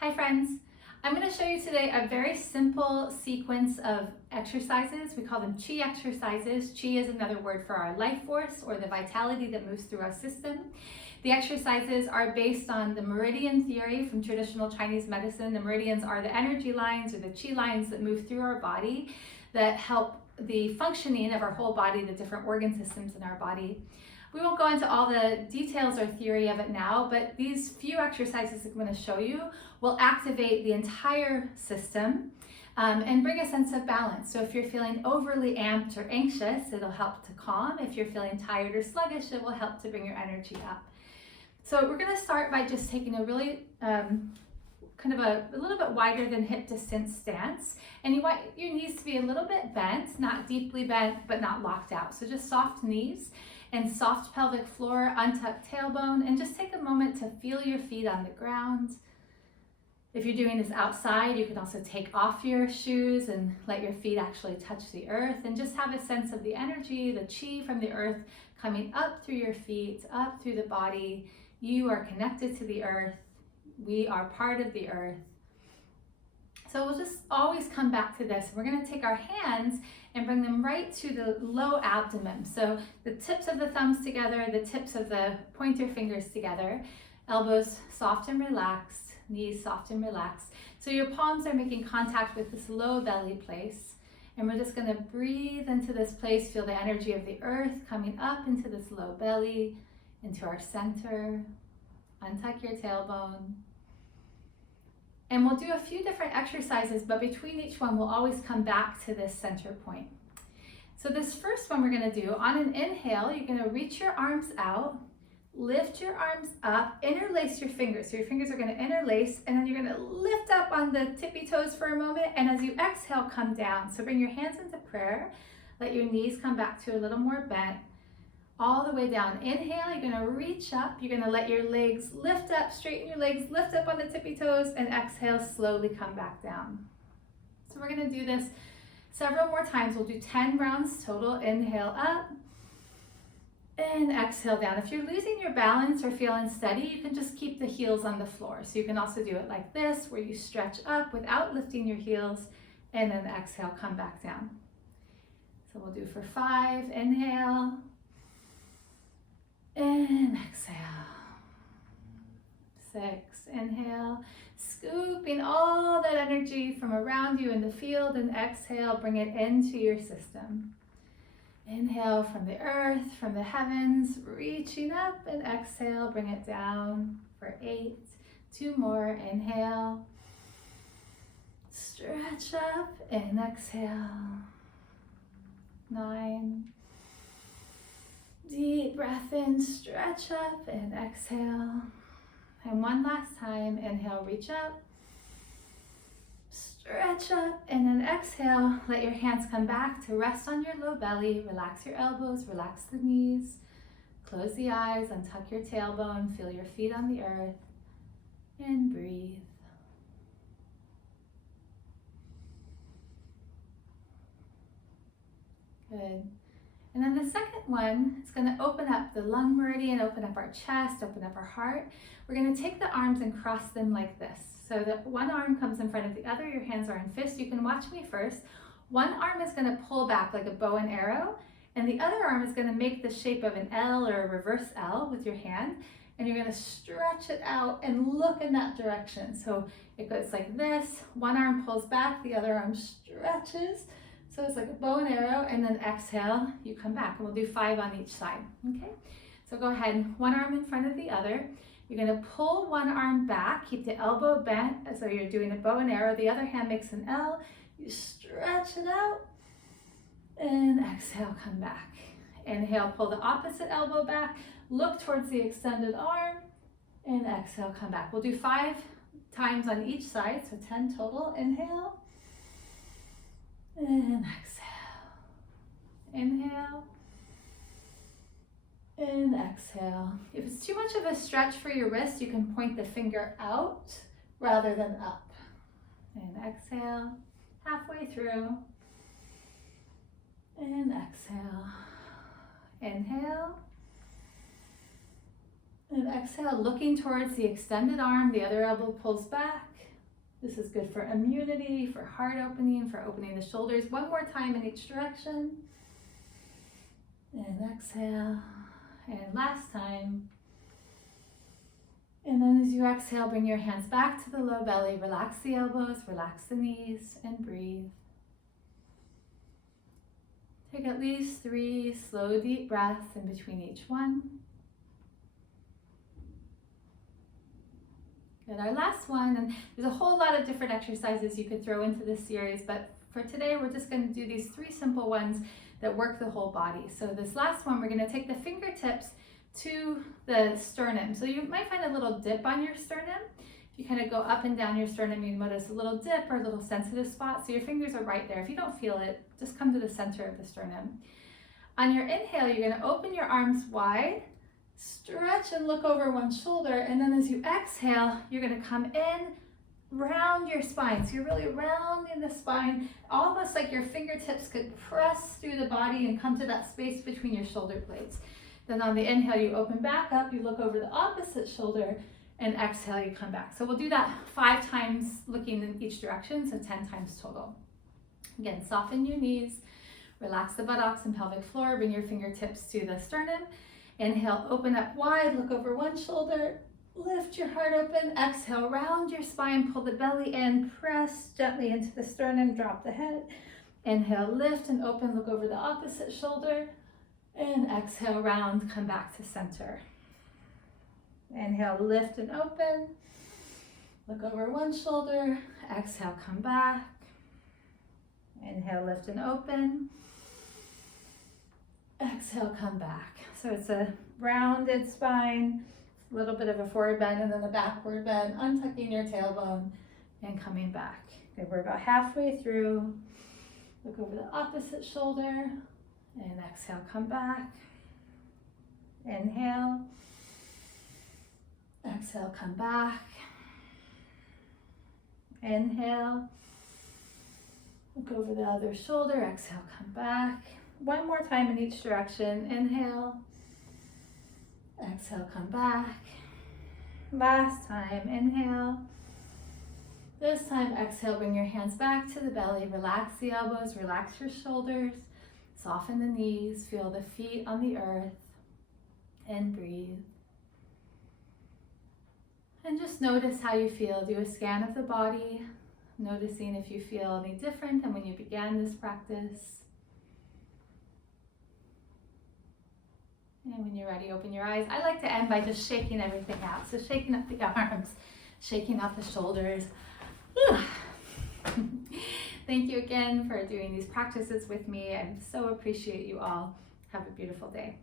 Hi friends, I'm going to show you today a very simple sequence of exercises. We call them Qi exercises. Qi is another word for our life force or the vitality that moves through our system. The exercises are based on the meridian theory from traditional Chinese medicine. The meridians are the energy lines or the Qi lines that move through our body that help the functioning of our whole body, the different organ systems in our body. We won't go into all the details or theory of it now, but these few exercises I'm going to show you will activate the entire system and bring a sense of balance. So if you're feeling overly amped or anxious, it'll help to calm. If you're feeling tired or sluggish, it will help to bring your energy up. So we're going to start by just taking a really kind of a little bit wider than hip distance stance. And you want your knees to be a little bit bent, not deeply bent, but not locked out. So just soft knees and soft pelvic floor, untucked tailbone, and just take a moment to feel your feet on the ground. If you're doing this outside, you can also take off your shoes and let your feet actually touch the earth and just have a sense of the energy, the Qi from the earth coming up through your feet, up through the body. You are connected to the earth. We are part of the earth. So we'll just always come back to this. We're going to take our hands and bring them right to the low abdomen. So the tips of the thumbs together, the tips of the pointer fingers together, elbows soft and relaxed, knees soft and relaxed. So your palms are making contact with this low belly place. And we're just going to breathe into this place, feel the energy of the earth coming up into this low belly, into our center. Untuck your tailbone. And we'll do a few different exercises, but between each one, we'll always come back to this center point. So this first one we're going to do, on an inhale, you're going to reach your arms out, lift your arms up, interlace your fingers. So your fingers are going to interlace, and then you're going to lift up on the tippy toes for a moment, and as you exhale, come down. So bring your hands into prayer, let your knees come back to a little more bent, all the way down. Inhale, you're going to reach up, you're going to let your legs lift up, straighten your legs, lift up on the tippy toes, and exhale, slowly come back down. So we're going to do this several more times. We'll do 10 rounds total. Inhale up and exhale down. If you're losing your balance or feeling steady, you can just keep the heels on the floor. So you can also do it like this, where you stretch up without lifting your heels, and then exhale, come back down. So we'll do for 5, inhale, and exhale. 6, inhale, scooping all that energy from around you in the field, and exhale, bring it into your system. Inhale from the earth, from the heavens, reaching up, and exhale, bring it down for 8. 2 more, inhale, stretch up, and exhale. 9. Deep breath in, stretch up, and exhale. And one last time, inhale, reach up, stretch up, and then exhale, let your hands come back to rest on your low belly. Relax your elbows, relax the knees, close the eyes, untuck your tailbone, feel your feet on the earth, and breathe. Good. And then the second one is going to open up the lung meridian, open up our chest, open up our heart. We're going to take the arms and cross them like this. So that one arm comes in front of the other, your hands are in fists. You can watch me first. One arm is going to pull back like a bow and arrow, and the other arm is going to make the shape of an L or a reverse L with your hand, and you're going to stretch it out and look in that direction. So it goes like this. One arm pulls back, the other arm stretches. So it's like a bow and arrow, and then exhale, you come back, and we'll do 5 on each side, okay? So go ahead, one arm in front of the other. You're gonna pull one arm back, keep the elbow bent as though you're doing a bow and arrow. The other hand makes an L. You stretch it out, and exhale, come back. Inhale, pull the opposite elbow back, look towards the extended arm, and exhale, come back. We'll do 5 times on each side, so 10 total. Inhale. And exhale. Inhale. And exhale. If it's too much of a stretch for your wrist, you can point the finger out rather than up. And exhale. Halfway through. And exhale. Inhale. And exhale, looking towards the extended arm. The other elbow pulls back. This is good for immunity, for heart opening, for opening the shoulders. One more time in each direction. And exhale. And last time. And then as you exhale, bring your hands back to the low belly. Relax the elbows, relax the knees, and breathe. Take at least 3 slow, deep breaths in between each one. Good, our last one, and there's a whole lot of different exercises you could throw into this series, but for today, we're just going to do these 3 simple ones that work the whole body. So this last one, we're going to take the fingertips to the sternum. So you might find a little dip on your sternum. If you kind of go up and down your sternum, you notice a little dip or a little sensitive spot. So your fingers are right there. If you don't feel it, just come to the center of the sternum. On your inhale, you're going to open your arms wide, stretch and look over one shoulder. And then as you exhale, you're going to come in, round your spine. So you're really rounding the spine, almost like your fingertips could press through the body and come to that space between your shoulder blades. Then on the inhale, you open back up, you look over the opposite shoulder, and exhale, you come back. So we'll do that 5 times looking in each direction, so 10 times total. Again, soften your knees, relax the buttocks and pelvic floor, bring your fingertips to the sternum. Inhale, open up wide, look over one shoulder, lift your heart open. Exhale, round your spine, pull the belly in, press gently into the sternum, drop the head. Inhale, lift and open, look over the opposite shoulder. And exhale, round, come back to center. Inhale, lift and open. Look over one shoulder. Exhale, come back. Inhale, lift and open. Exhale, come back. So it's a rounded spine, a little bit of a forward bend and then a backward bend, untucking your tailbone and coming back. Okay, we're about halfway through. Look over the opposite shoulder. And exhale, come back. Inhale. Exhale, come back. Inhale. Look over the other shoulder. Exhale, come back. One more time in each direction. Inhale. Exhale, come back. Last time. Inhale. This time, exhale, bring your hands back to the belly. Relax the elbows, relax your shoulders. Soften the knees, feel the feet on the earth, and breathe. And just notice how you feel. Do a scan of the body, noticing if you feel any different than when you began this practice. And when you're ready, open your eyes. I like to end by just shaking everything out. So shaking up the arms, shaking out the shoulders. Thank you again for doing these practices with me. I so appreciate you all. Have a beautiful day.